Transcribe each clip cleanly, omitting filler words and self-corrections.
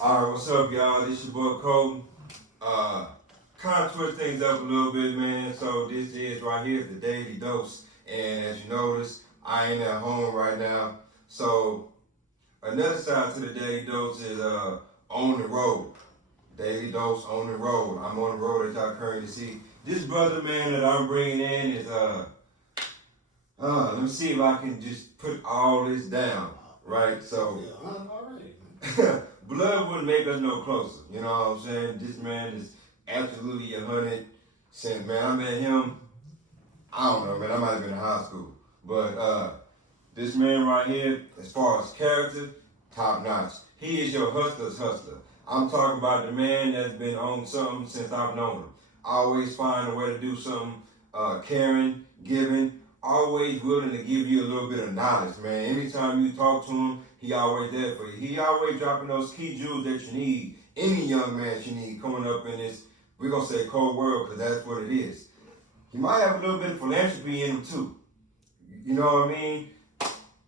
All right, what's up, y'all? This your boy Colton. Kind of twist things up a little bit, man. So this is right here, the Daily Dose. And as you notice, I ain't at home right now. So another side to the Daily Dose is on the road. Daily Dose on the road. I'm on the road as y'all currently see. This brother, man, that I'm bringing in is let me see if I can just put all this down, right? So. Blood wouldn't make us no closer, you know what I'm saying? This man is absolutely 100. Since, man, I met him, I don't know, man, I might have been in high school. But this man right here, as far as character, top notch. He is your hustler's hustler. I'm talking about the man that's been on something since I've known him. Always find a way to do something, caring, giving, always willing to give you a little bit of knowledge, man. Anytime you talk to him, he always there for you. He always dropping those key jewels that you need. Any young man you need coming up in this, we're going to say cold world because that's what it is. He might have a little bit of philanthropy in him too. You know what I mean?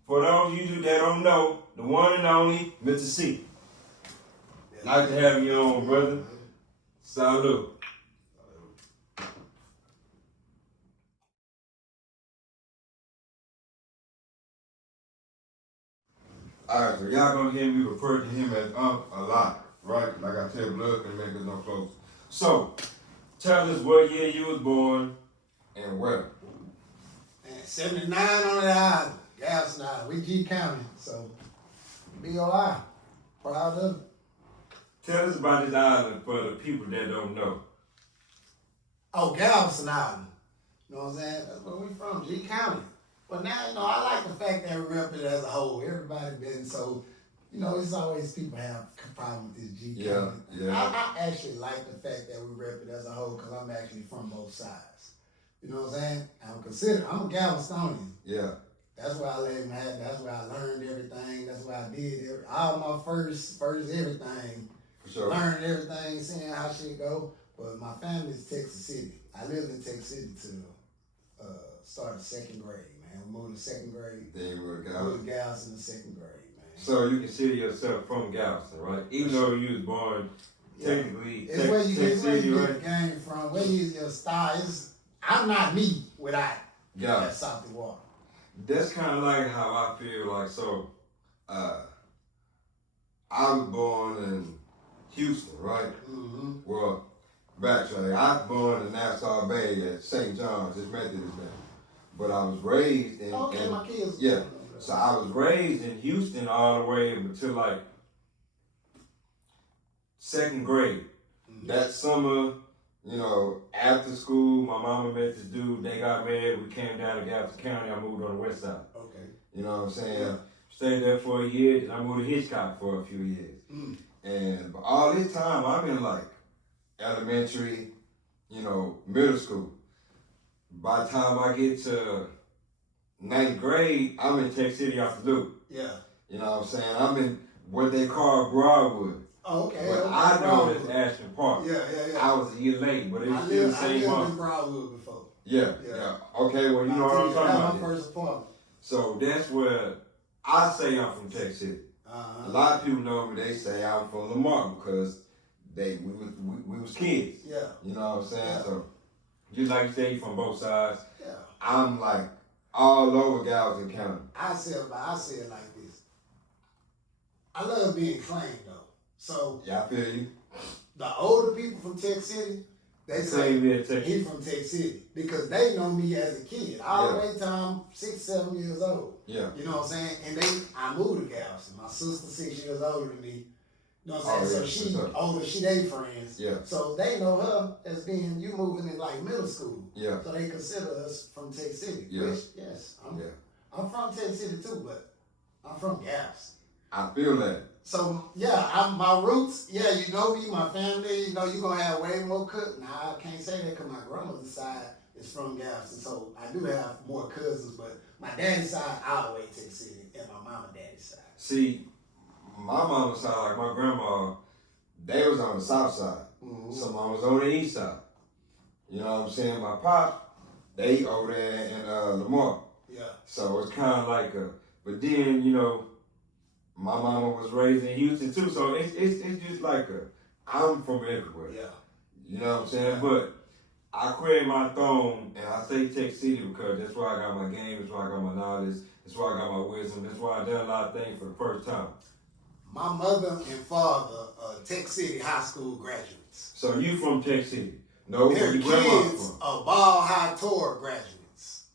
For those of you that don't know, the one and only Mr. C. Nice to have you on, brother. Salute. Alright, so y'all gonna hear me refer to him as a lot, right? Like I said, blood can make us no closer. So, tell us what year you was born and where. Man, 79 on the island, Galveston Island. We G County, so BOI. Proud of it. Tell us about this island for the people that don't know. Oh, Galveston Island. You know what I'm saying? That's where we from, G County. But now, I like the fact that we rep it as a whole. Everybody been so, it's always people have a problem with this G County. Yeah. I actually like the fact that we rep it as a whole because I'm actually from both sides. You know what I'm saying? I'm a Galvestonian. Yeah. That's where I laid my hat. That's where I learned everything. That's where I did all my first everything. For sure. Learned everything, seeing how shit go. But my family's Texas City. I lived in Texas City till started second grade, man. We moved to second grade. Then you were Galveston. Galveston in second grade, man. So you consider yourself from Galveston, right? Even though you was born technically it's where you get right? the game from. Where you your style. I'm not me without that salty water. That's kind of like how I feel like. So, I was born in Houston, right? Mm-hmm. Well, backtrack. I was born in Nassau Bay at St. John's, it's Methodist there. But I was raised in... my kids. Yeah. So I was raised in Houston all the way until like second grade. Mm-hmm. That summer, after school, my mama met this dude. They got married. We came down to Galveston County. I moved on the west side. Okay. You know what I'm saying? Yeah. Stayed there for a year. Then I moved to Hitchcock for a few years. Mm. And all this time, I'm in like elementary, middle school. By the time I get to 9th grade, I'm in Tech City off the loop. Yeah. You know what I'm saying? I'm in what they call Broadwood. Oh, okay. But I know it's Ashton Park. Yeah. I was a year late, but it was still the same month. I lived in Broadwood before. Yeah. Okay, well, you know what I'm talking about. My first apartment. So that's where I say I'm from Tech City. A lot of people know me, they say I'm from Lamar because we was kids. Yeah. You know what I'm saying? Yeah. So just like you say, you from both sides. Yeah. I'm like all over Galveston County. I say it like this. I love being claimed though. So yeah, I feel you. The older people from Tech City, they say he from Tech City because they know me as a kid. All the way till I'm 6, 7 years old. Yeah. You know what I'm saying? And I moved to Galveston. My sister 6 years older than me. You know what I'm saying? So she older, they friends. Yeah. So they know her as being you moving in like middle school. Yeah. So they consider us from Tech City. Yeah. Which, yes, I'm from Tech City too, but I'm from Galveston. I feel that. So yeah, my roots. Yeah, you know me, my family. You're gonna have way more cousins. Now I can't say that because my grandmother's side is from Galveston, so I do have more cousins. But my daddy's side all the way to Tech City, and my mom and daddy's side. See, my mama's side, like my grandma, they was on the south side. Mm-hmm. So mom was on the east side. You know what I'm saying? My pop, they over there in Lamar. Yeah. So it's kind of like but then my mama was raised in Houston too, so it's just like I'm from everywhere. Yeah. You know what I'm saying? Yeah. But I create my throne, and I say Tech City because that's where I got my game, that's where I got my knowledge, that's where I got my wisdom, that's where I done a lot of things for the first time. My mother and father are Tech City High School graduates. So you from Tech City? No, their kids are Ball High Tour graduates.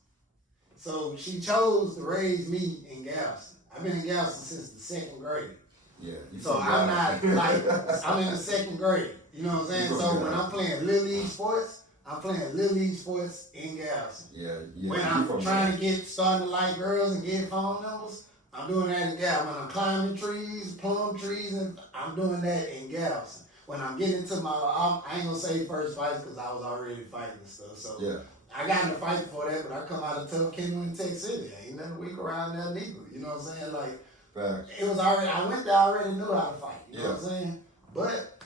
So she chose to raise me in Galveston. I've been in Galveston since the second grade. Yeah. So I'm not like, I'm in the second grade. You know what I'm saying? So when I'm playing Little League sports, I'm playing Little League sports in Galveston. Yeah. When I'm trying to starting to like girls and get phone numbers, I'm doing that in Galveston. When I'm climbing trees, plum trees, and I'm doing that in Galveston. When I'm getting into I ain't gonna say first fights because I was already fighting and stuff. So yeah. I got in the fight for that, but I come out of tough Kendall in Tech City. Ain't nothing weak around there neither. You know what I'm saying? Like, facts. It was already, I went there, I already knew how to fight. You know what I'm saying? But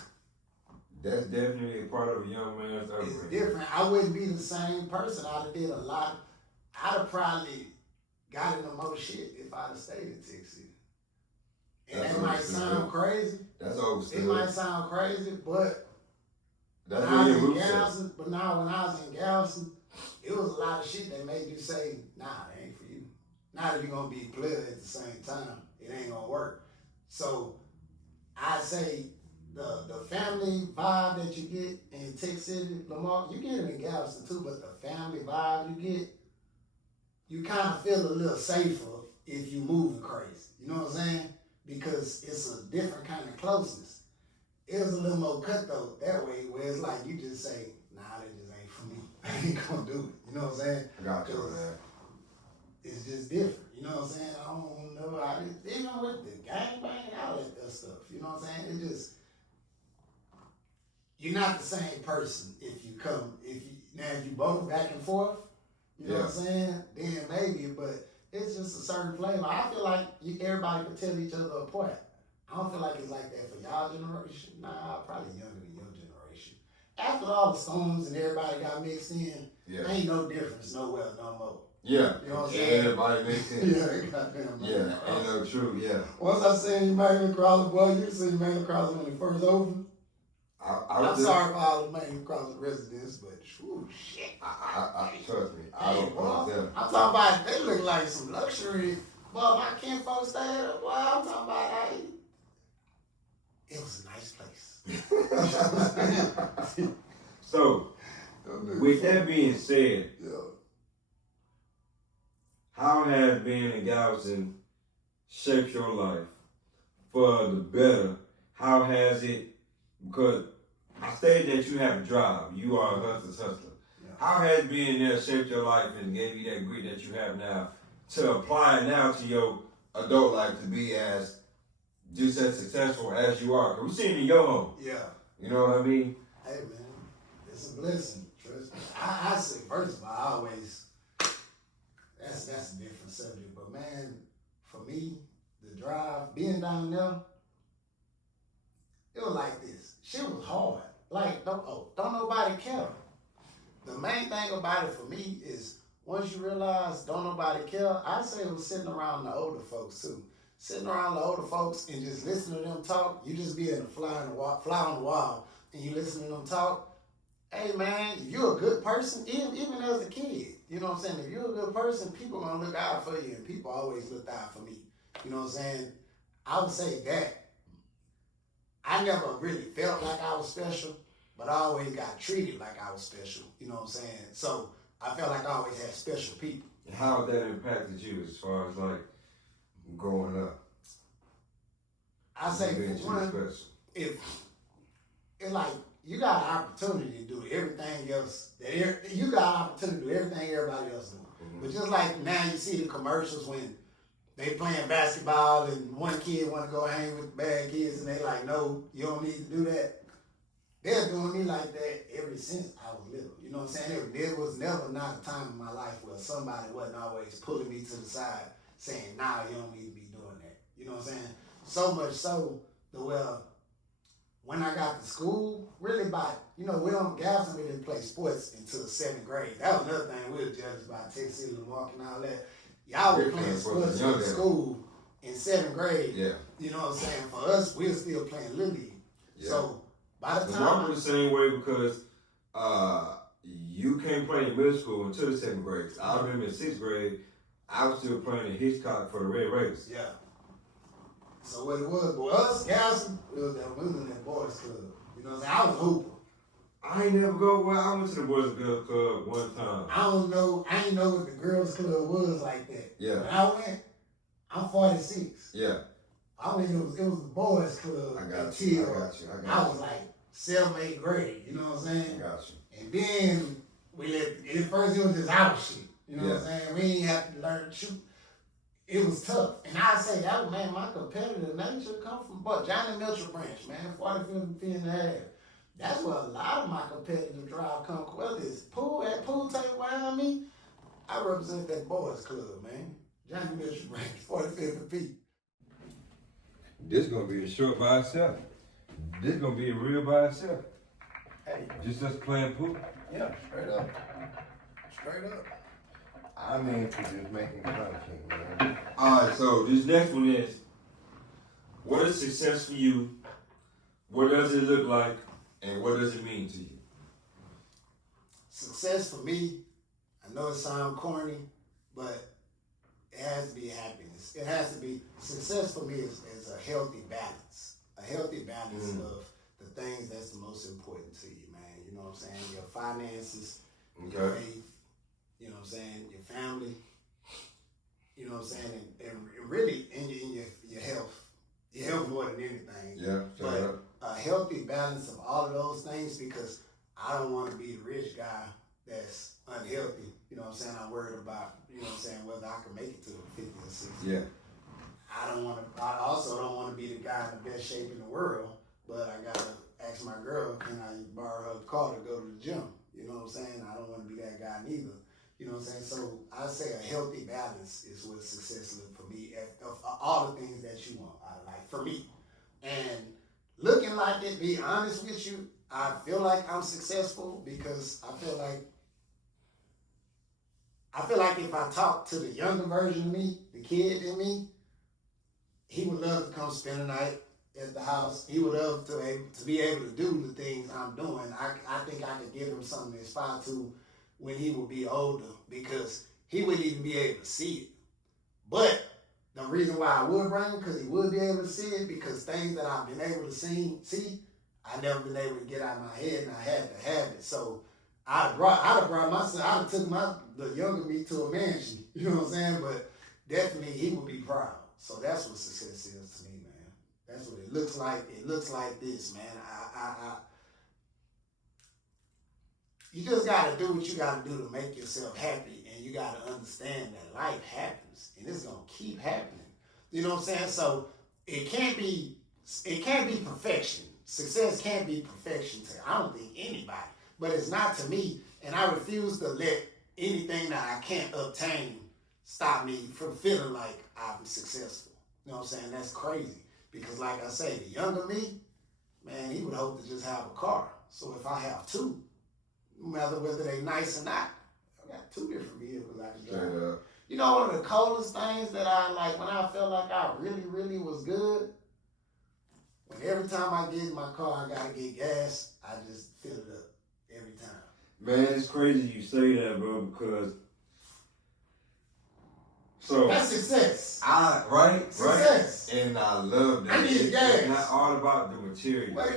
that's definitely a part of a young man's upbringing. It's different. I wouldn't be the same person. I'd have did a lot. I'd have probably got into more shit if I'd have stayed in Tech City. And that might sound crazy. That's overstood. It might sound crazy, but that's when I was in Galveston, when I was in Galveston, it was a lot of shit that made you say, nah, it ain't for you. Not if you're gonna be a player at the same time. It ain't gonna work. So I say the family vibe that you get in Tech City, Lamar, you get it in Galveston too, but the family vibe you get, you kind of feel a little safer if you moving crazy. You know what I'm saying? Because it's a different kind of closeness. It was a little more cutthroat that way, where it's like you just say, nah, that just ain't for me. I ain't gonna do it. You know what I'm saying? I got you on that. It's just different. You know what I'm saying? I don't know how it, even with the gangbang and all that stuff. You know what I'm saying? It just, you're not the same person if you both back and forth, you know what I'm saying? Then maybe, but it's just a certain flavor. I feel like everybody could tell each other apart. I don't feel like it's like that for y'all generation. Nah, probably younger than your generation. After all the storms and everybody got mixed in, ain't no difference nowhere no more. Yeah. You know what I'm saying? Everybody mixed in. Yeah, goddamn. Yeah, ain't no true, yeah. Once I seen Emmanuel Crosby, boy, you seen Emmanuel Crosby when it first opened. I'm sorry for all the Emmanuel Crosby residents, but shit. I trust me. I don't know them. I'm talking about, they look like some luxury. Boy, my kin folks stayed up. Boy, I'm talking about, it was a nice place. So, with that being said, how has being in Galveston shaped your life for the better? How has it, because I stated that you have a drive, you are a hustler's hustler. Yeah. How has being there shaped your life and gave you that grit that you have now to apply it now to your adult life to be just as successful as you are? Because we see it in your home. Yeah. You know what I mean? Hey, man, it's a blessing. Trust me. I say, first of all, I always, that's a different subject. But, man, for me, the drive, being down there, it was like this. Shit was hard. Like, don't nobody care. The main thing about it for me is once you realize don't nobody care, I say it was sitting around the older folks too. Sitting around the older folks and just listening to them talk, you just be a fly on the wall, and you listen to them talk. Hey man, if you're a good person, even as a kid, you know what I'm saying? If you're a good person, people gonna look out for you, and people always looked out for me. You know what I'm saying? I would say that. I never really felt like I was special, but I always got treated like I was special. You know what I'm saying? So I felt like I always had special people. How that impacted you as far as like growing up? I say for one, if it's like you got an opportunity to do everything else you got an opportunity to do everything everybody else do. Mm-hmm. But just like now you see the commercials when they playing basketball and one kid want to go hang with bad kids and they like, no, you don't need to do that. They're doing me like that ever since I was little. You know what I'm saying? There was never not a time in my life where somebody wasn't always pulling me to the side saying, nah, you don't need to be doing that. You know what I'm saying? So much so, when I got to school, really we don't Galveston, we didn't play sports until 7th grade. That was another thing we were judged by Tech City and Lamar and all that. Y'all were playing sports in school in 7th grade. Yeah. You know what I'm saying? For us, we're still playing Little League. Yeah. So by the time I'm the same way because you can't play in middle school until the 7th grade. I remember in 6th grade, I was still playing in Hitchcock for the Red Raiders. Yeah. So what it was, boy, us, Garrison, we was in that boys club. You know what I'm saying? I was a hooper. I ain't never go. Well, I went to the Boys and Girls Club one time. I ain't know what the girls club was like that. Yeah. When I went, I'm 46. Yeah. I went, it was the boys club. I got you. I was like 7th, 8th grade. You know what I'm saying? I got you. And then at first it was just our shit. You know what I'm saying? We ain't have to learn to shoot. It was tough. And I say that was, man, my competitive nature come from Johnny Mitchell branch, man, 45th and a half. That's where a lot of my competitive drive come. Whether it's at pool table behind me, I represent that boys club, man. Johnny Mitchell branch, 45th and P. This gonna be a short by itself. This gonna be a reel by itself. Hey. Just us playing pool. Yeah, straight up. Straight up. I'm into just making content, man. Alright, so this next one is, what is success for you? What does it look like? And what does it mean to you? Success for me, I know it sounds corny, but it has to be happiness. It has to be, success for me is a healthy balance. A healthy balance of the things that's the most important to you, man. You know what I'm saying? Your finances, your faith, you know what I'm saying? Your family, you know what I'm saying? And really, in your health. Your health more than anything. Yeah, but a healthy balance of all of those things, because I don't want to be the rich guy that's unhealthy. You know what I'm saying? I'm worried about, you know what I'm saying, whether I can make it to 50 or 60. Yeah. I also don't want to be the guy in the best shape in the world, but I got to ask my girl, can I borrow her car to go to the gym? You know what I'm saying? I don't want to be that guy neither. You know what I'm saying? So I say a healthy balance is what success looks for me, of all the things that you want out of life, for me. And looking like it, be honest with you, I feel like I'm successful because I feel like if I talk to the younger version of me, the kid in me, he would love to come spend the night at the house. He would love to be able to do the things I'm doing. I think I could give him something to aspire to when he would be older, because he wouldn't even be able to see it. But the reason why I would bring him, because he would be able to see it, because things that I've been able to see, I never been able to get out of my head, and I had to have it. So I'd have brought my son, I'd have took the younger me to a mansion, you know what I'm saying? But definitely he would be proud. So that's what success is to me, man. That's what it looks like. It looks like this, man. You just gotta do what you gotta do to make yourself happy, and you gotta understand that life happens, and it's gonna keep happening. You know what I'm saying? So it can't be perfection. Success can't be perfection I don't think anybody, but it's not to me, and I refuse to let anything that I can't obtain stop me from feeling like I'm successful. You know what I'm saying? That's crazy, because like I say, the younger me, man, he would hope to just have a car. So if I have two, whether they nice or not, I got 2 different vehicles I can drive. You know, one of the coldest things that I like, when I felt like I really, really was good, when every time I get in my car, I gotta get gas, I just fill it up every time. Man, it's crazy you say that, bro, because that's success. Right? Success. And I love that. I need gas. It's not all about the material. I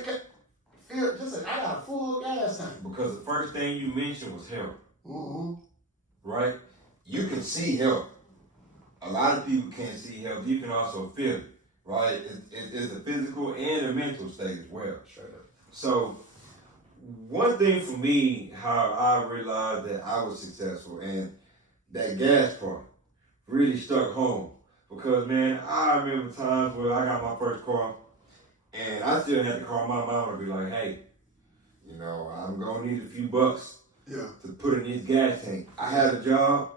got a full gas tank. Because the first thing you mentioned was health. Mm-hmm. Right? You can see health. A lot of people can't see health. You can also feel it. Right? It's a physical and a mental state as well. Straight up. So, one thing for me, how I realized that I was successful, and that gas part really stuck home. Because, man, I remember times where I got my first car, and I still had to call my mom and be like, hey, you know, I'm going to need a few bucks to put in this gas tank. I had a job.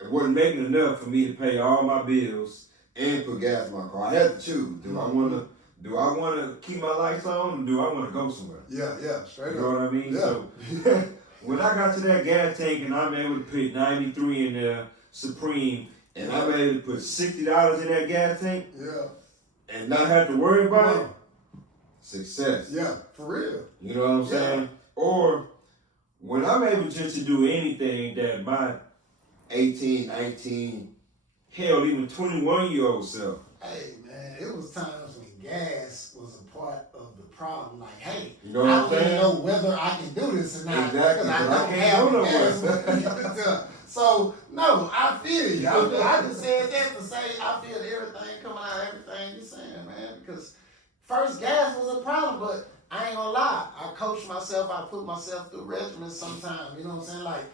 It wasn't making enough for me to pay all my bills and put gas in my car. I had to choose. Do I want to keep my lights on, or do I want to go somewhere? Yeah, straight up. You know what I mean? Yeah. So when I got to that gas tank and I'm able to put 93 in there, Supreme, and I'm able to put $60 in that gas tank, and not have to worry about it, success. Yeah, for real. You know what I'm saying? Or when I'm able just to do anything that my 18, 19, hell, even 21-year-old self. Hey, man, it was times when gas was a part of the problem. Like, hey, you know what I'm saying? I don't know whether I can do this or not. Exactly. Because I can't go nowhere. So, no, I feel you. I just said that to say I feel everything coming out, everything you're saying, man. Because first, gas was a problem, but I ain't gonna lie. I coached myself. I put myself through regimens sometimes. You know what I'm saying? Like,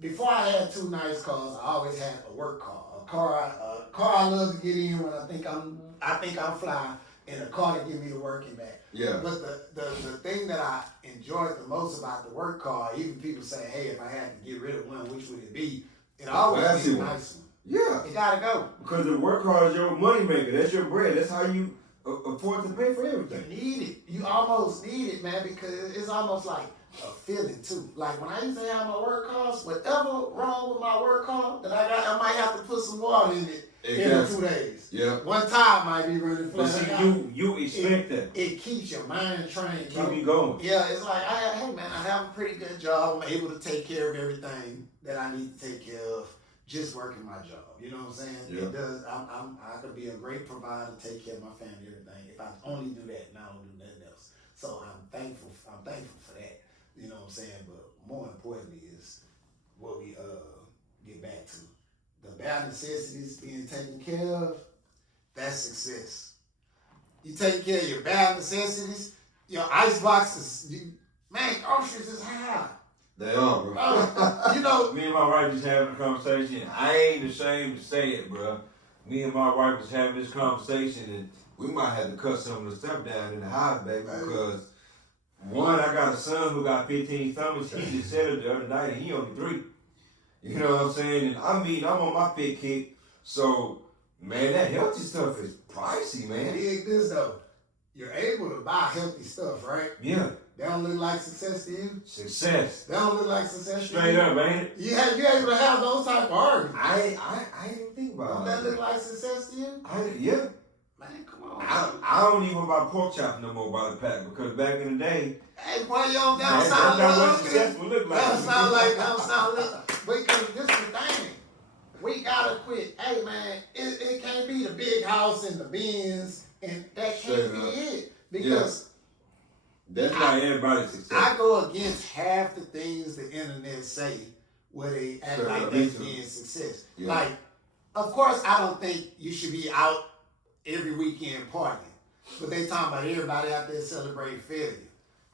before I had two nice cars, I always had a work car. A car I love to get in when I think I'm fly, and a car to get me to work and back. Yeah. But the thing that I enjoyed the most about the work car, even people say, hey, if I had to get rid of one, which would it be? It always be a nice one. Yeah. It gotta go. Because the work car is your money maker. That's your bread. That's how you afford to pay for everything. You need it. You almost need it, man, because it's almost like a feeling too. Like when I used to have my work cars, whatever wrong with my work car that I got, I might have to put some water in it in 2 days. Yeah. One tire might be running flat. But see, you expect that. It keeps your mind trained. Keep me going. Yeah, it's like, hey man, I have a pretty good job. I'm able to take care of everything that I need to take care of. Just working my job. You know what I'm saying? Yeah. It does. I could be a great provider, take care of my family, everything. If I only do that, and I don't do nothing else. So I'm thankful for that. You know what I'm saying? But more importantly is what we get back to. The bare necessities being taken care of, that's success. You take care of your bare necessities, your ice boxes, man, groceries is high. They are, bro. You know, me and my wife just having a conversation. I ain't ashamed to say it, bro. Me and my wife was having this conversation, and we might have to cut some of the stuff down in the house, baby, because one, I got a son who got 15 stomachs. He just said it the other night, and he only 3. You know what I'm saying? And I'm on my fit kick, so man, that healthy stuff is pricey, man. Dig this though. You're able to buy healthy stuff, right? Yeah. That don't look like success to you? Success. That don't look like success to you? Straight up, ain't it? You able to have those type of arguments. I ain't even think about Don't that look like success to you? Yeah. Man, come on. I don't even buy pork chops no more by the pack, because back in the day, hey, boy, you don't that's sound not what like successful look like. That don't sound like because this is the thing. We gotta quit. Hey man, it can't be the big house and the Benz, and that can't be it. Because that's not everybody's success. I go against half the things the internet say where they act like that's being success. Yeah. Like, of course, I don't think you should be out every weekend partying, but they talking about everybody out there celebrating failure.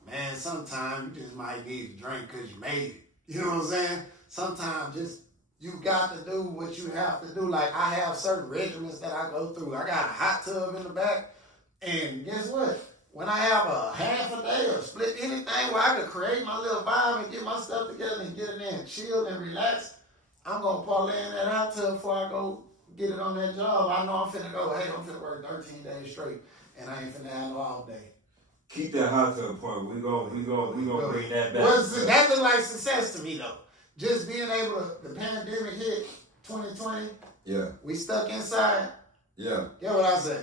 Man, sometimes you just might need a drink because you made it. You know what I'm saying? Sometimes just you got to do what you have to do. Like, I have certain regimens that I go through. I got a hot tub in the back, and guess what? When I have a half a day or split anything where I could create my little vibe and get my stuff together and get in there and chill and relax, I'm going to parlay in that hot tub before I go get it on that job. I know I'm finna go, hey, I'm finna work 13 days straight, and I ain't finna have no all day. Keep that hot tub point. We gonna bring that back. That look like success to me, though. Just being able to, the pandemic hit 2020. Yeah. We stuck inside. Yeah. Get what I say?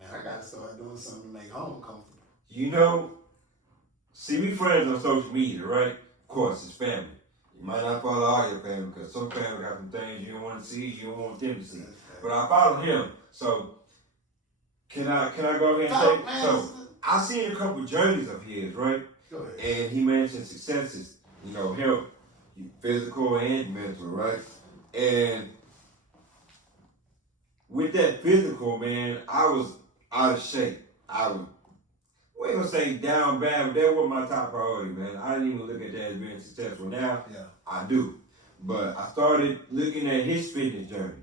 Man, I gotta start doing something to make home comfortable. You know, see, we friends on social media, right? Of course, it's family. You might not follow all your family because some family got some things you don't want to see, you don't want them to see. But I follow him, so can I go ahead and say? So I seen a couple journeys of his, right? Go ahead. And he mentioned successes, health, physical and mental, right? And with that physical, man, I was out of shape. We ain't gonna say down bad, but that wasn't my top priority, man. I didn't even look at that as being successful. Now, I do. But I started looking at his fitness journey.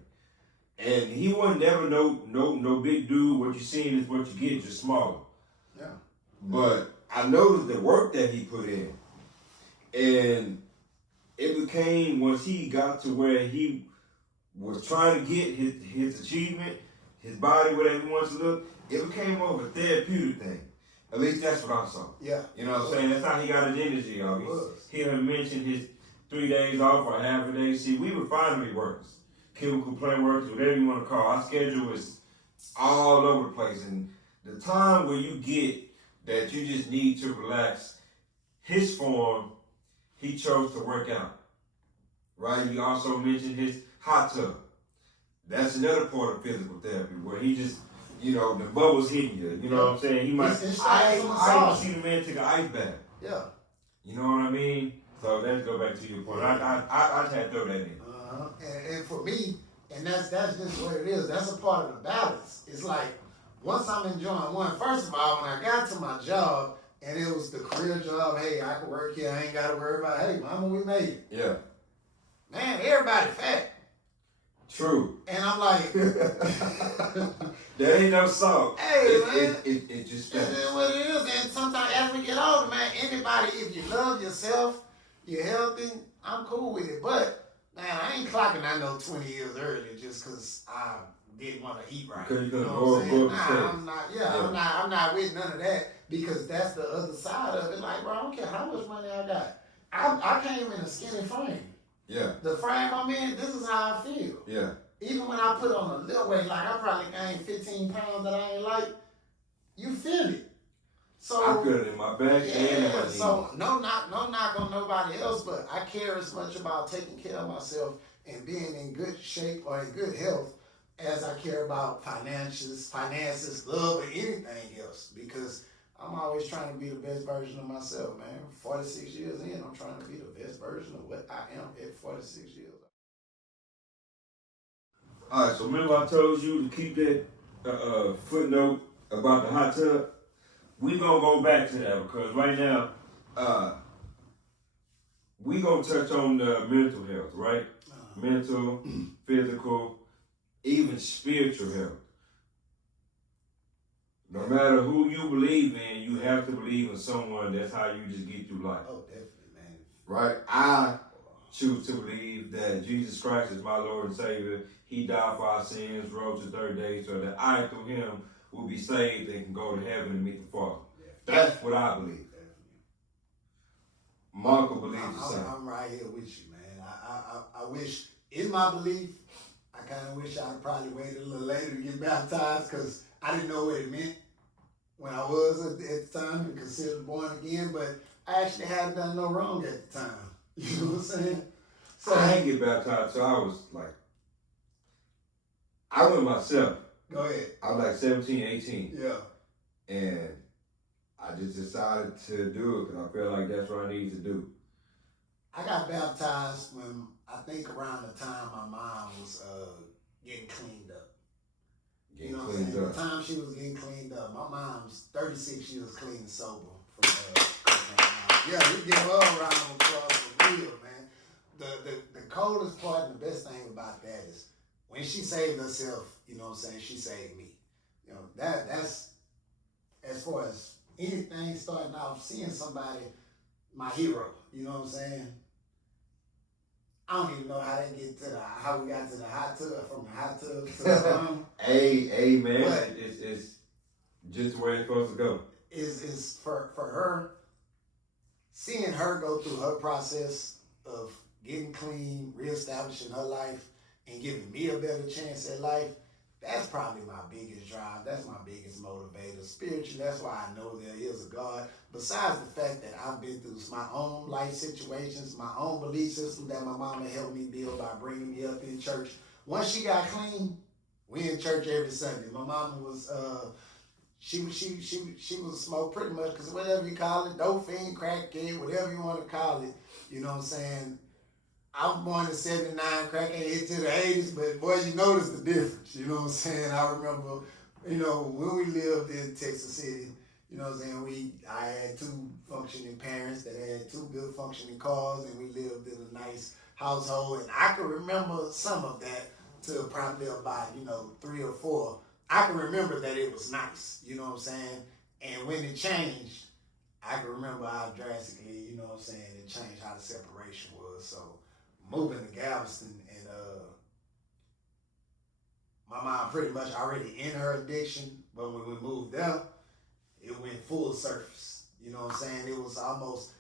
And he wasn't never no big dude. What you seeing is what you get, just smaller. Yeah. But I noticed the work that he put in. And it became, once he got to where he was trying to get his achievement, his body, whatever he wants to look, it became more of a therapeutic thing. At least that's what I saw. Yeah. You know what I'm saying? That's how he got his energy off. He had mentioned his 3 days off or half a day. See, we refinery workers. chemical plant workers, whatever you want to call it. Our schedule is all over the place. And the time where you get that you just need to relax, his form, he chose to work out. Right? You also mentioned his hot tub. That's another part of physical therapy where he just, the bubbles hitting you. You know what I'm saying? He might. I see the man take an ice bath. Yeah. You know what I mean? So let's go back to your point. I just had to throw that in. And for me, and that's just what it is. That's a part of the balance. It's like once I'm enjoying one. First of all, when I got to my job and it was the career job, hey, I can work here. I ain't got to worry about. Hey, mama, we made it. Yeah. Man, everybody fat. True. And I'm like, there ain't no salt. Hey, man. It just fat. That's what it is. And sometimes as we get older, man, anybody, if you love yourself, you're healthy, I'm cool with it. But, man, I ain't clocking I know 20 years earlier just because I didn't want to eat right. Because you know what I'm saying? I'm not with none of that because that's the other side of it. Like, bro, I don't care how much money I got. I came in a skinny frame. Yeah. The frame I'm in, this is how I feel. Yeah. Even when I put on a little weight, like I probably gained 15 pounds that I ain't like, you feel it. So I feel it in my back and in my knees. So no knock on nobody else, but I care as much about taking care of myself and being in good shape or in good health as I care about finances, love, or anything else. Because I'm always trying to be the best version of myself, man. 46 years in, I'm trying to be the best version of what I am at 46 years old. All right, so remember I told you to keep that footnote about the hot tub? We're going to go back to that because right now, we're going to touch on the mental health, right? Mental, physical, even spiritual health. No matter who you believe in, you have to believe in someone. That's how you just get through life. Oh, definitely, man. Right? I choose to believe that Jesus Christ is my Lord and Savior. He died for our sins, rose the third day, so that I, through him, will be saved and can go to heaven and meet the Father. That's what I believe. Marco believes the same. I'm right here with you, man. I wish, in my belief, I kind of wish I'd probably waited a little later to get baptized because I didn't know what it meant when I was at the time and considered born again, but I actually hadn't done no wrong at the time. You know what I'm saying? So I didn't get baptized, so I was like, I went myself. Go ahead. I was like 17, 18. Yeah. And I just decided to do it because I felt like that's what I need to do. I got baptized when I think around the time my mom was getting cleaned up. You know what I'm saying? The time she was getting cleaned up. My mom's 36 years clean and sober. Yeah, we give her a round of applause for real, man. The coldest part and the best thing about that is when she saved herself, you know what I'm saying, she saved me. You know, that's as far as anything starting off, seeing somebody, my hero, you know what I'm saying? I don't even know how we got to the hot tub, from the hot tub to the Hey, man, but it's just where it's supposed to go. Is for her, seeing her go through her process of getting clean, reestablishing her life, and giving me a better chance at life, that's probably my biggest drive. That's my biggest motivator. Spiritually, that's why I know there is a God. Besides the fact that I've been through my own life situations, my own belief system that my mama helped me build by bringing me up in church. Once she got clean, we in church every Sunday. My mama was, she was smoke pretty much, because whatever you call it, dope fiend, crack kid, whatever you want to call it, you know what I'm saying? I was born in 79, crack ain't hit to the 80s, but boy, you notice the difference, you know what I'm saying? I remember, you know, when we lived in Texas City, you know what I'm saying, I had two functioning parents that had two good functioning cars, and we lived in a nice household, and I can remember some of that to probably about, 3 or 4. I can remember that it was nice, you know what I'm saying? And when it changed, I can remember how drastically, you know what I'm saying, it changed how the separation was. So moving to Galveston, and my mom pretty much already in her addiction, but when we moved there, it went full surface. You know what I'm saying? It was almost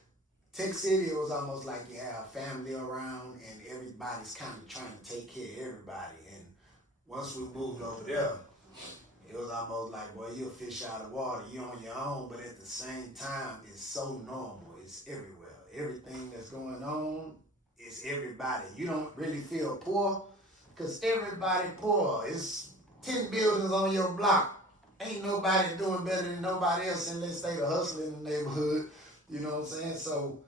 Tech City, it was almost like you have family around and everybody's kind of trying to take care of everybody. And once we moved over there, it was almost like, boy, you're a fish out of water. You're on your own, but at the same time, it's so normal. It's everywhere. Everything that's going on is everybody. You don't really feel poor because everybody poor. It's 10 buildings on your block. Ain't nobody doing better than nobody else unless they the hustler in the neighborhood. You know what I'm saying? So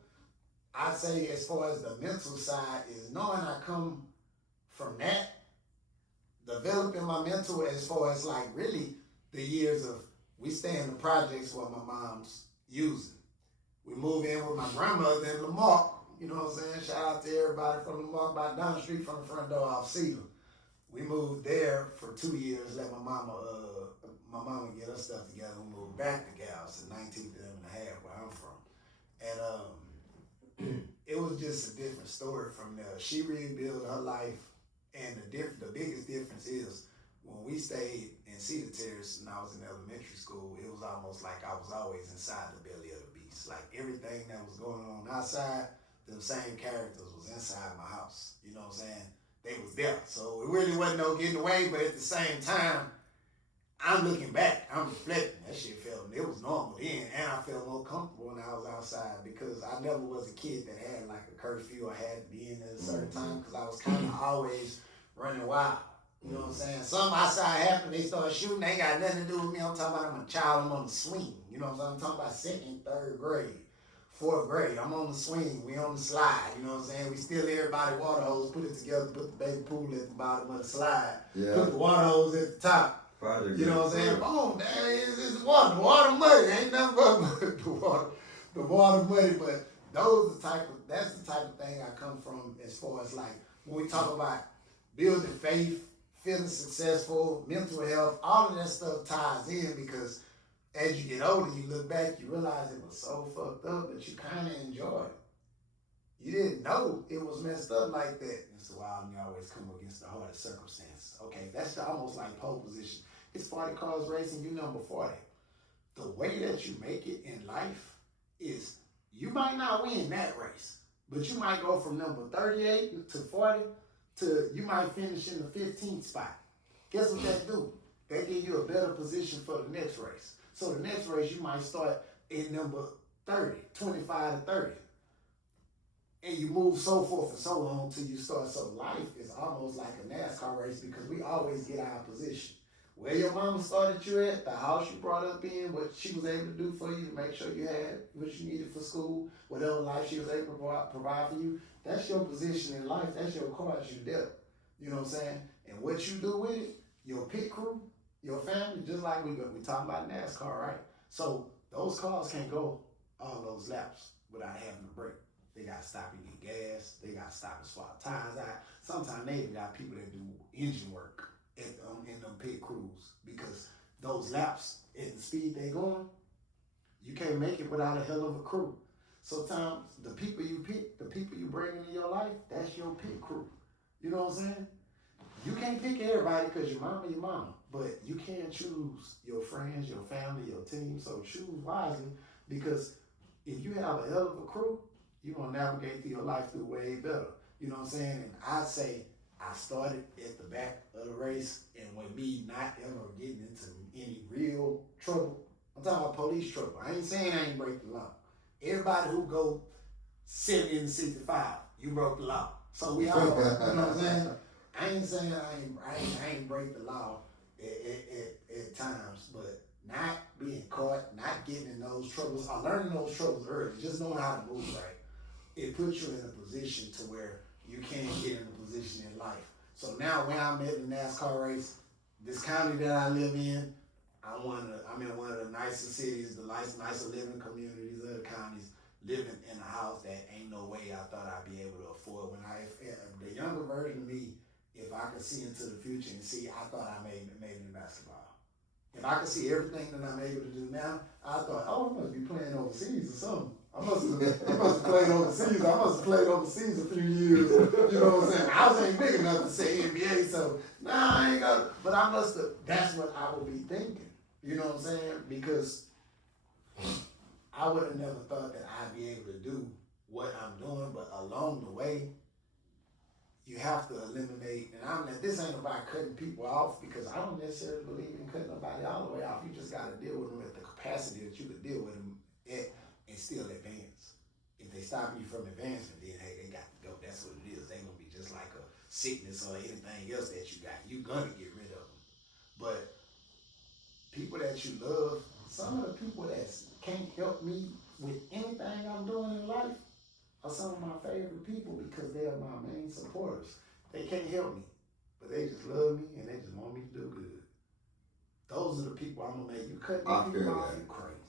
I say as far as the mental side is knowing I come from that, developing my mental as far as like really the years of we stay in the projects where my mom's using. We move in with my grandmother in Lamar. You know what I'm saying? Shout out to everybody from Lamar, by down the street from the front door off Cedar. We moved there for 2 years, let my mama get her stuff together. We moved back to Gals in 19th and a half where I'm from. And it was just a different story from there. She rebuilt her life, and the biggest difference is when we stayed in Cedar Terrace and I was in elementary school, it was almost like I was always inside the belly of the beast. Like everything that was going on outside, them same characters was inside my house. You know what I'm saying? They was there. So it really wasn't no getting away, but at the same time, I'm looking back, I'm reflecting. That shit it was normal then, and I felt more comfortable when I was outside because I never was a kid that had like a curfew or had to be in at a certain time because I was kind of always running wild. You know what I'm saying? Something outside happened, they started shooting, they ain't got nothing to do with me. I'm talking about I'm a child, I'm on the swing. You know what I'm saying? I'm talking about 2nd, 3rd grade, 4th grade. I'm on the swing, we on the slide. You know what I'm saying? We steal everybody water hose, put it together, put the baby pool at the bottom of the slide, put the water hose at the top. You know what I'm saying? Boom, there is water. The water muddy. Ain't nothing but the water muddy. But that's the type of thing I come from as far as like when we talk about building faith, feeling successful, mental health, all of that stuff ties in because as you get older, you look back, you realize it was so fucked up that you kind of enjoy it. You didn't know it was messed up like that. It's a while me always come against the hardest circumstances. Okay, that's almost like pole position. It's 40 cars racing, you number 40. The way that you make it in life is you might not win that race, but you might go from number 38 to 40 to you might finish in the 15th spot. Guess what that do? They give you a better position for the next race. So the next race you might start in number 30, 25 to 30. And you move so forth and so on until you start. So life is almost like a NASCAR race because we always get our position. Where your mama started you at, the house you brought up in, what she was able to do for you to make sure you had what you needed for school, whatever life she was able to provide for you, that's your position in life. That's your cards you dealt. You know what I'm saying? And what you do with it, your pit crew, your family, just like we talking about NASCAR, right? So those cars can't go all those laps without having a break. They got to stop and get gas. They got to stop and swap tires out. Sometimes they even got people that do engine work in them pit crews because those laps at the speed they going, you can't make it without a hell of a crew. Sometimes the people you pick, the people you bring into your life, that's your pit crew. You know what I'm saying? You can't pick everybody because your mama, but you can choose your friends, your family, your team. So choose wisely because if you have a hell of a crew, you're going to navigate through your life through way better. You know what I'm saying? And I say I started at the back of the race, and with me not ever getting into any real trouble, I'm talking about police trouble. I ain't saying I ain't break the law. Everybody who go 70 and 65, you broke the law. So we all, you know what I'm saying? I ain't saying I ain't break the law at times, but not being caught, not getting in those troubles, or learning those troubles early, just knowing how to move right. It puts you in a position to where you can't get in a position in life. So now when I'm at the NASCAR race, this county that I live in, I'm in one of the nicer cities, the nicer living communities of the counties, living in a house that ain't no way I thought I'd be able to afford. The younger version of me, if I could see into the future and see, I thought I made it in basketball. If I could see everything that I'm able to do now, I thought, I must be playing overseas or something. I must have played overseas. I must have played overseas a few years. You know what I'm saying? I wasn't big enough to say NBA, so I ain't got. But I must have. That's what I would be thinking. You know what I'm saying? Because I would have never thought that I'd be able to do what I'm doing, but along the way, you have to eliminate, and this ain't about cutting people off, because I don't necessarily believe in cutting nobody all the way off. You just got to deal with them at the capacity that you could deal with them at and still advance. If they stop you from advancement, then hey, they got to go. That's what it is. They gonna be just like a sickness or anything else that you got. You gonna get rid of them. But people that you love, some of the people that can't help me with anything I'm doing in life are some of my favorite people, because they are my main supporters. They can't help me, but they just love me and they just want me to do good. Those are the people I'm gonna make. You cut me people off, you crazy.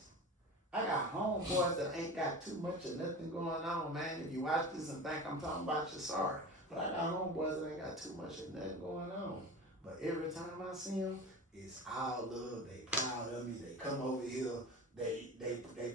I got homeboys that ain't got too much of nothing going on, man. If you watch this and think I'm talking about you, sorry. But I got homeboys that ain't got too much of nothing going on. But every time I see them, it's all love. They proud of me. They come over here. They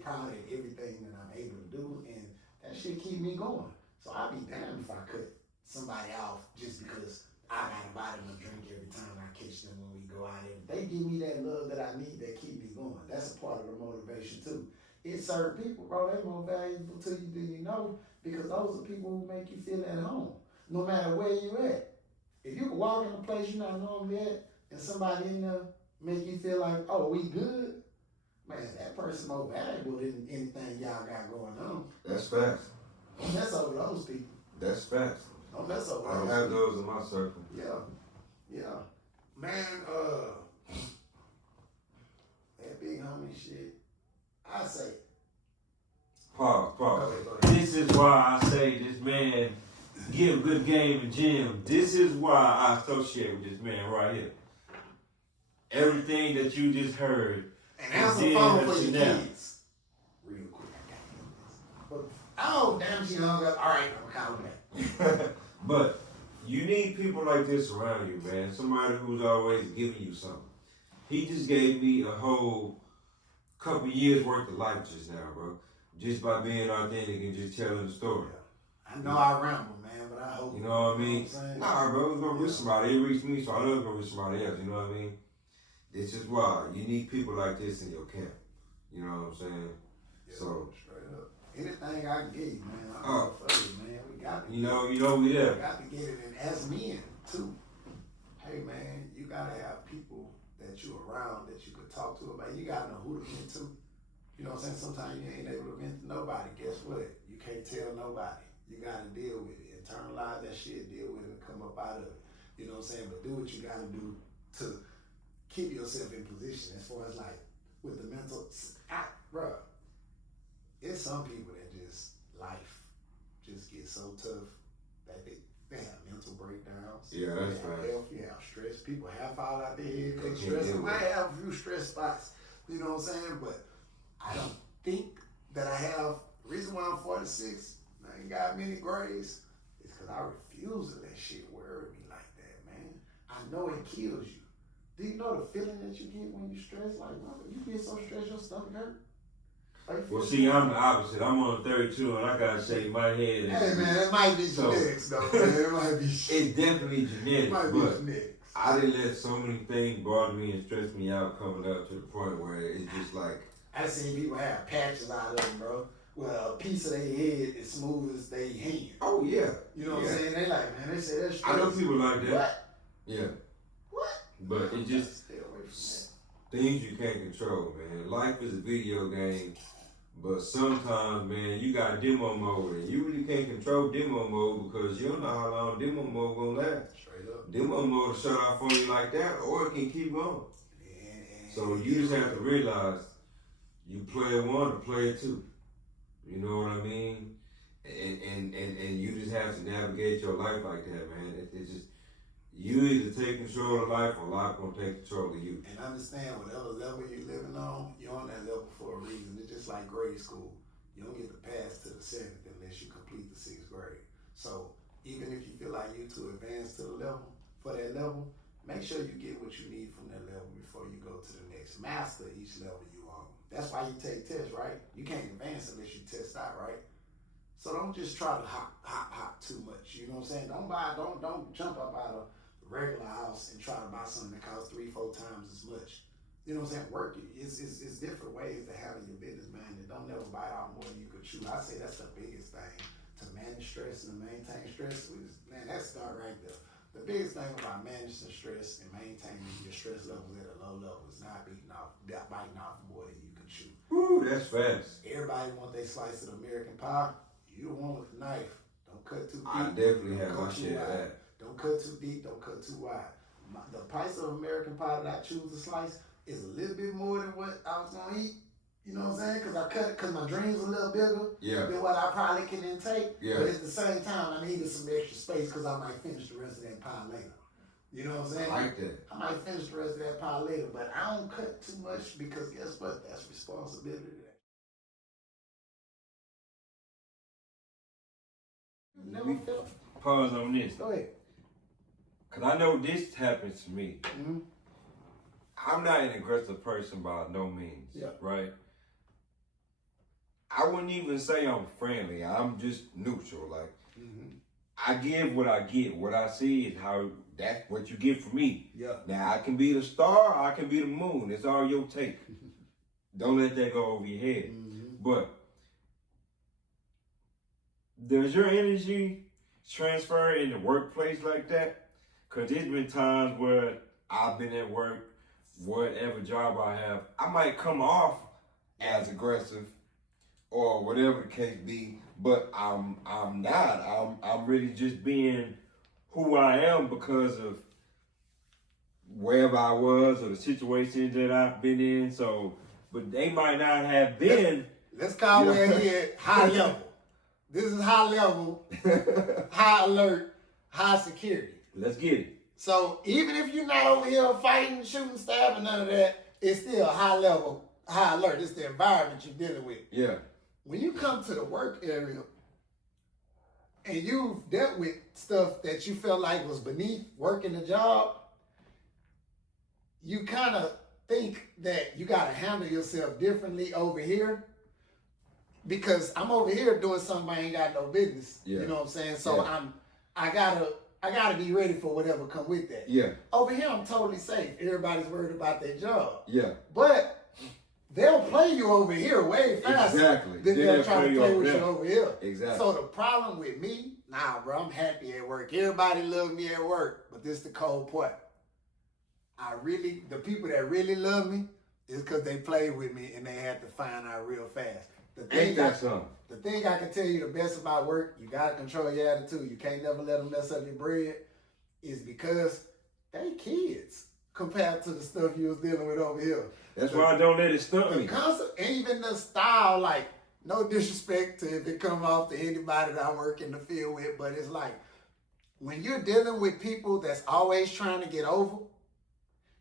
proud of everything that I'm able to do, and that shit keep me going. So I'd be damned if I cut somebody off just because I gotta buy them a drink every time I catch them when we go out there. They give me that love that I need, that keep me going. That's a part of the motivation too. It's certain people, bro, they more valuable to you than you know, because those are people who make you feel at home, no matter where you at. If you can walk in a place you're not normally at, and somebody in there make you feel like, oh, we good, man, that person more valuable than anything y'all got going on. That's facts. Don't mess over those people. That's facts. Don't mess over those people. I have those in my circle. Yeah. Man, that big homie shit, I say. Pause. Go ahead. This is why I say this man give good game in gym. This is why I associate with this man right here. Everything that you just heard. And answer the phone for your kids. Real quick, I got this. Oh, damn, she hung up. All right, I'm calling back. But you need people like this around you, man. Somebody who's always giving you something. He just gave me a whole couple years worth of life just now, bro. Just by being authentic and just telling the story. Yeah. I know I ramble, man, but I hope. You know what I mean? Nah, bro, it's gonna reach somebody. It reached me, so I know it's gonna reach somebody else. You know what I mean? This is why you need people like this in your camp. You know what I'm saying? Yeah, so straight up. Anything I can get you, man. I'm for you, man. We got to. You know we there. We got to get it, and as men too. Hey, man, you gotta have people that you around that you could talk to about. You gotta know who to vent to. You know what I'm saying? Sometimes you ain't able to vent to nobody. Guess what? You can't tell nobody. You gotta deal with it. Internalize that shit, deal with it, and come up out of it. You know what I'm saying? But do what you gotta do to keep yourself in position as far as like with the mental. Bruh, it's some people that just life just gets so tough that they have mental breakdowns. Yeah, that's right. You have stress. People have fall out their head. They stress. Might have a few stress spots. You know what I'm saying? But I don't think that I have. The reason why I'm 46, I ain't got many grays, is because I refuse to let shit worry me like that, man. I know it kills you. Do you know the feeling that you get when you stress? Like, you get so stressed, your stomach hurt. Well, see, I'm the opposite. I'm on 32, and I gotta shake my head. Hey, man, it might be genetics, though. Man. It might be. It's definitely genetic, It might but be genetics. I didn't let so many things bother me and stress me out coming up to the point where it's just like. I seen people have patches out of them, bro. Well, a piece of their head is smooth as their hand. Oh yeah. You know what I'm saying? They like, man, they say that's stress. I know people like that. What? Yeah. What? But it just stay away from that. things you can't control, man. Life is a video game, but sometimes, man, you got demo mode, and you really can't control demo mode because you don't know how long demo mode gonna last. Straight up. Demo mode will shut off on you like that, or it can keep going. So you just have to realize you player one or player two. You know what I mean? And you just have to navigate your life like that, man. It's just you either take control of life or life gonna take control of you. And understand whatever level you're living on, you're on that level for a reason. It's just like grade school. You don't get to pass to the 7th unless you complete the 6th grade. So even if you feel like you're too advanced to the level, for that level, make sure you get what you need from that level before you go to the next. Master each level you on. That's why you take tests, right? You can't advance unless you test out, right? So don't just try to hop too much. You know what I'm saying? Don't jump up out of a regular house and try to buy something that costs 3-4 times as much. You know what I'm saying? Work is different ways to handle your business, man. And don't never bite off more than you could chew. I say that's the biggest thing to manage stress and maintain stress. Man, that start right there. The biggest thing about managing stress and maintaining your stress levels at a low level is not biting off more than you can chew. Ooh, that's fast. Everybody want their slice of the American pie. You the one with the knife. Don't cut too deep. I definitely have my share of that. Don't cut too deep. Don't cut too wide. The price of American pie that I choose to slice is a little bit more than what I was gonna eat. You know what I'm saying? Because I cut it because my dreams a little bigger than what I probably can intake. Yeah. But at the same time, I needed some extra space because I might finish the rest of that pie later. You know what I'm saying? I like that. I might finish the rest of that pie later, but I don't cut too much because guess what? That's responsibility. Never felt. Pause on this. Go ahead. Cause I know this happens to me. Mm-hmm. I'm not an aggressive person by no means. Yeah. Right? I wouldn't even say I'm friendly. I'm just neutral. Like, I give what I get. What I see is that's what you get from me. Yeah. Now, I can be the star, I can be the moon. It's all your take. Don't let that go over your head. But does your energy transfer in the workplace like that? Because there's been times where I've been at work, whatever job I have, I might come off as aggressive or whatever the case be, but I'm not. I'm really just being who I am because of wherever I was or the situations that I've been in. So, but they might not have been. Let's call it here high level. This is high level, high alert, high security. Let's get it. So even if you're not over here fighting, shooting, stabbing, none of that, it's still high level, high alert. It's the environment you're dealing with. Yeah. When you come to the work area and you've dealt with stuff that you felt like was beneath working the job, you kind of think that you got to handle yourself differently over here because I'm over here doing something I ain't got no business. Yeah. You know what I'm saying? So I gotta be ready for whatever come with that. Yeah. Over here, I'm totally safe. Everybody's worried about their job. Yeah. But they'll play you over here way faster than they'll try to play with you over here. Exactly. So the problem with me, nah, bro, I'm happy at work. Everybody loves me at work, but this is the cold part. The people that really love me is because they played with me and they had to find out real fast. The thing I can tell you the best about work, you gotta control your attitude. You can't never let them mess up your bread, is because they kids compared to the stuff you was dealing with over here. That's why I don't let it stump me. Concept, even the style, like, no disrespect to if it come off to anybody that I work in the field with, but it's like, when you're dealing with people that's always trying to get over,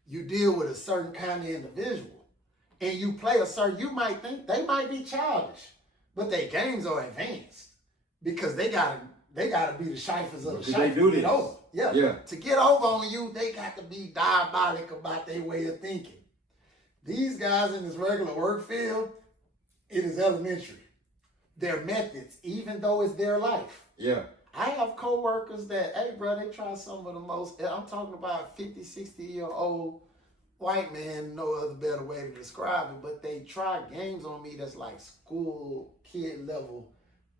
you deal with a certain kind of individual. And you play you might think they might be childish, but their games are advanced because they gotta be the shifers of the shifers to get over. Yeah. To get over on you, they got to be diabolic about their way of thinking. These guys in this regular work field, it is elementary. Their methods, even though it's their life. Yeah. I have coworkers that, hey, bro, they try some of the most, I'm talking about 50, 60-year-old white man, no other better way to describe it, but they try games on me that's like school kid level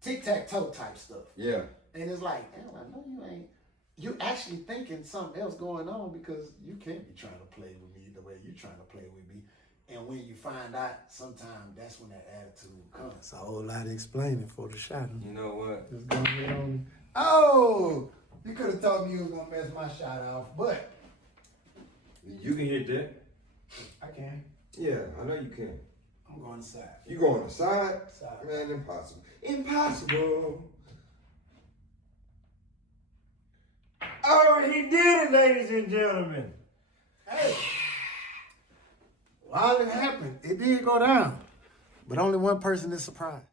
tic-tac-toe type stuff. Yeah. And it's like, damn, I know you ain't, you actually thinking something else going on because you can't be trying to play with me the way you're trying to play with me. And when you find out, sometimes that's when that attitude comes. It's a whole lot of explaining for the shot. You know what? Just go ahead on. Oh, you could have told me you was gonna mess my shot off, but you can hit that. I can. Yeah, I know you can. I'm going side. You going to side? Side. Man, impossible. Impossible. Oh, he did it, ladies and gentlemen. Hey. While it happened, it did go down. But only one person is surprised.